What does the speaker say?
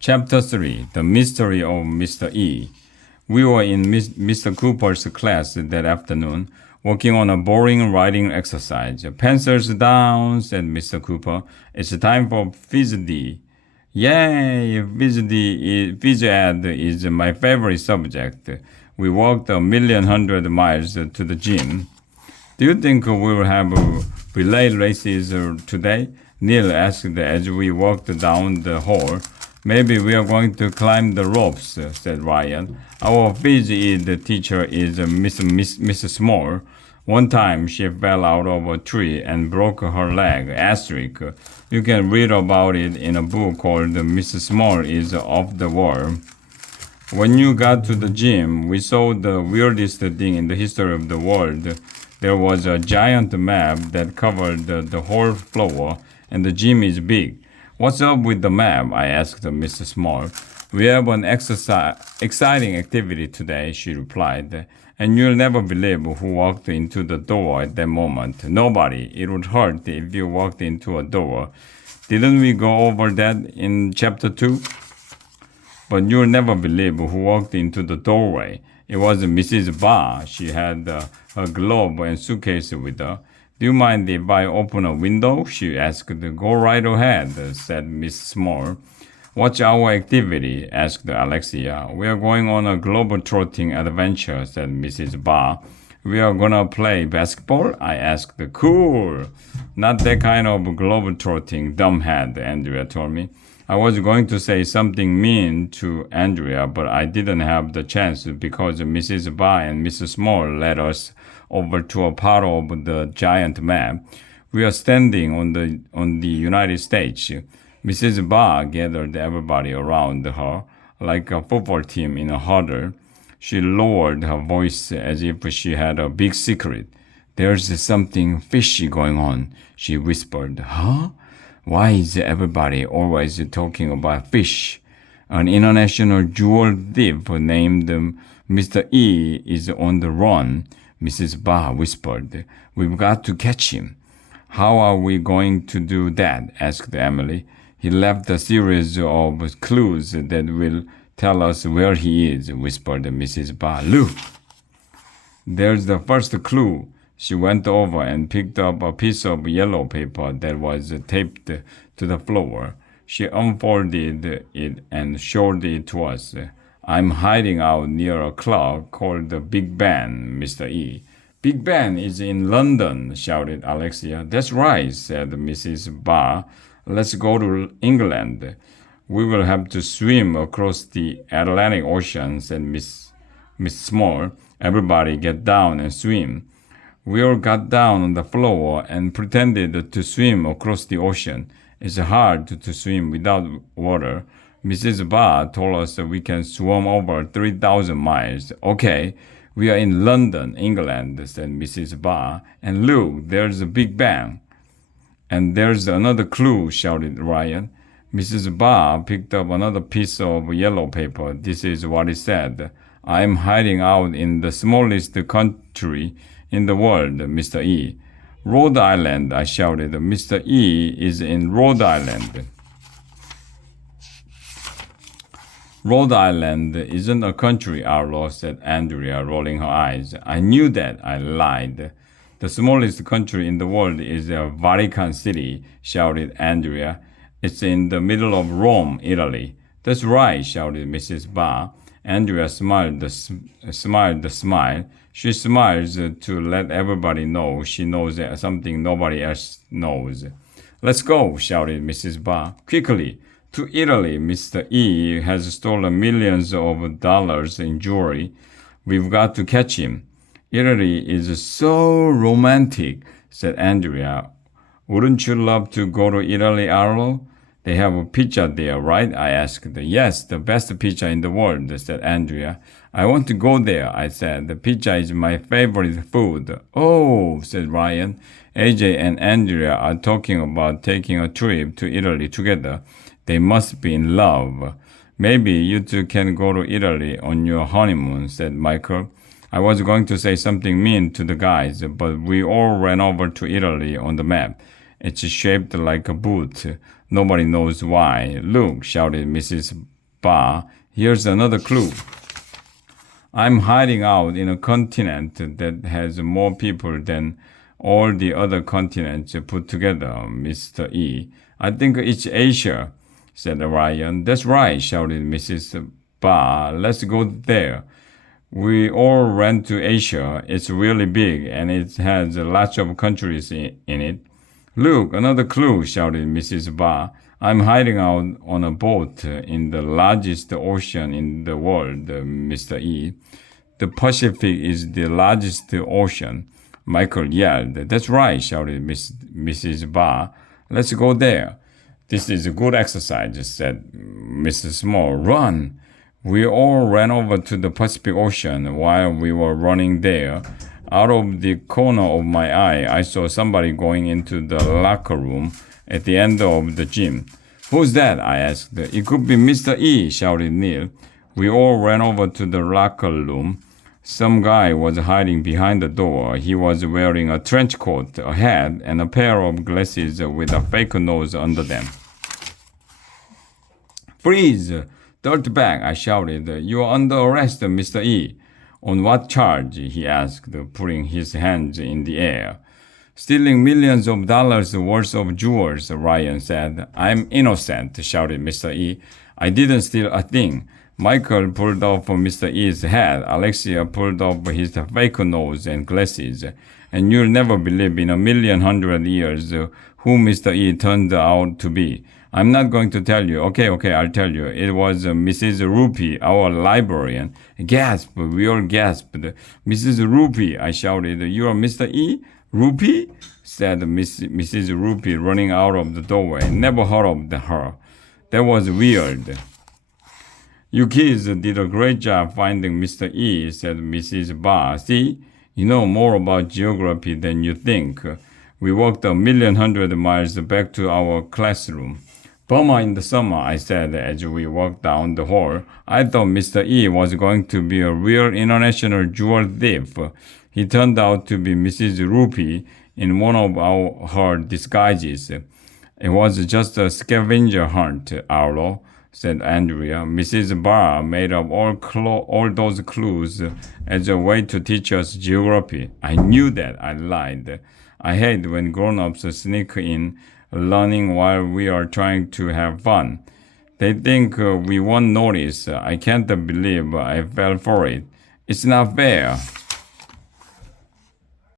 Chapter 3 The Mystery of Mr. E. We were in Mr. Cooper's class that afternoon, working on a boring writing exercise. Pencils down, said Mr. Cooper. It's time for Phys D. Yay! Phys Ed is my favorite subject. We walked 1,100,000 miles to the gym. Do you think we will have relay races today? Neil asked as we walked down the hall. Maybe we are going to climb the ropes, said Ryan. Our phys ed teacher is Miss Small. One time she fell out of a tree and broke her leg. Asterisk. You can read about it in a book called Miss Small is Off the Wall. When you got to the gym, we saw the weirdest thing in the history of the world. There was a giant map that covered the whole floor, and the gym is big. What's up with the map? I asked Mr. Small. We have an exciting activity today, she replied. And you'll never believe who walked into the door at that moment. Nobody. It would hurt if you walked into a door. Didn't we go over that in chapter 2? But you'll never believe who walked into the doorway. It was Mrs. Barr. She had her glove and suitcase with her. Do you mind if I open a window? She asked. Go right ahead, said Miss Small. What's our activity? Asked Alexia. We are going on a globe-trotting adventure, said Mrs. Barr. We are gonna play basketball? I asked. Cool. Not that kind of globe-trotting, dumbhead, Andrea told me. I was going to say something mean to Andrea, but I didn't have the chance because Mrs. Barr and Mrs. Small led us over to a part of the giant map. We are standing on the United States. Mrs. Barr gathered everybody around her like a football team in a huddle. She lowered her voice as if she had a big secret. There's something fishy going on, she whispered. Huh? Why is everybody always talking about fish? An international jewel thief named Mr. E is on the run, Mrs. Barr whispered. We've got to catch him. How are we going to do that? Asked Emily. He left a series of clues that will tell us where he is, whispered Mrs. Barr. Look! There's the first clue. She went over and picked up a piece of yellow paper that was taped to the floor. She unfolded it and showed it to us. I'm hiding out near a club called the Big Ben, Mr. E. Big Ben is in London, shouted Alexia. That's right, said Mrs. Barr. Let's go to England. We will have to swim across the Atlantic Ocean, said Miss Small. Everybody get down and swim. We all got down on the floor and pretended to swim across the ocean. It's hard to swim without water. Mrs. Barr told us that we can swim over 3,000 miles. Okay, we are in London, England, said Mrs. Barr. And look, there's a Big Bang. And there's another clue, shouted Ryan. Mrs. Barr picked up another piece of yellow paper. This is what it said. I'm hiding out in the smallest country in the world, Mr. E. Rhode Island, I shouted. Mr. E is in Rhode Island. Rhode Island isn't a country, Arlo, said Andrea, rolling her eyes. I knew that, I lied. The smallest country in the world is Vatican City, shouted Andrea. It's in the middle of Rome, Italy. That's right, shouted Mrs. Barr. Andrea smiled the smile. She smiles to let everybody know she knows something nobody else knows. Let's go, shouted Mrs. Barr. Quickly. To Italy, Mr. E has stolen millions of dollars in jewelry. We've got to catch him. Italy is so romantic, said Andrea. Wouldn't you love to go to Italy, Arlo? They have a pizza there, right? I asked. Yes, the best pizza in the world, said Andrea. I want to go there, I said. The pizza is my favorite food. Oh, said Ryan. AJ and Andrea are talking about taking a trip to Italy together. They must be in love. Maybe you two can go to Italy on your honeymoon, said Michael. I was going to say something mean to the guys, but we all ran over to Italy on the map. It's shaped like a boot. Nobody knows why. Look, shouted Mrs. Ba. Here's another clue. I'm hiding out in a continent that has more people than all the other continents put together, Mr. E. I think it's Asia, said Ryan. That's right, shouted Mrs. Ba. Let's go there. We all ran to Asia. It's really big and it has lots of countries in it. Look, another clue, shouted Mrs. Ba. I'm hiding out on a boat in the largest ocean in the world, Mr. E. The Pacific is the largest ocean. Michael yelled. That's right, shouted Mrs. Ba. Let's go there. This is a good exercise, said Mrs. Small. Run! We all ran over to the Pacific Ocean while we were running there. Out of the corner of my eye, I saw somebody going into the locker room at the end of the gym. Who's that? I asked. It could be Mr. E, shouted Neil. We all ran over to the locker room. Some guy was hiding behind the door. He was wearing a trench coat, a hat, and a pair of glasses with a fake nose under them. Freeze! Dirtbag, I shouted. You are under arrest, Mr. E. On what charge? He asked, putting his hands in the air. Stealing millions of dollars worth of jewels, Ryan said. I'm innocent, shouted Mr. E. I didn't steal a thing. Michael pulled off Mr. E's hat. Alexia pulled off his fake nose and glasses. And you'll never believe in 1,100,000 years who Mr. E turned out to be. I'm not going to tell you. Okay, I'll tell you. It was Mrs. Rupee, our librarian. Gasp! We all gasped. Mrs. Rupee, I shouted. You're Mr. E? Rupee? Said Mrs. Rupee, running out of the doorway. Never heard of her. That was weird. You kids did a great job finding Mr. E, said Mrs. Ba. See, you know more about geography than you think. We walked 1,100,000 miles back to our classroom. Burma in the summer, I said as we walked down the hall. I thought Mr. E was going to be a real international jewel thief. He turned out to be Mrs. Rupee in one of her disguises. It was just a scavenger hunt, Arlo, said Andrea. Mrs. Barr made up all those clues as a way to teach us geography. I knew that, I lied. I hate when grown-ups sneak in learning while we are trying to have fun. They think we won't notice. I can't believe I fell for it. It's not fair.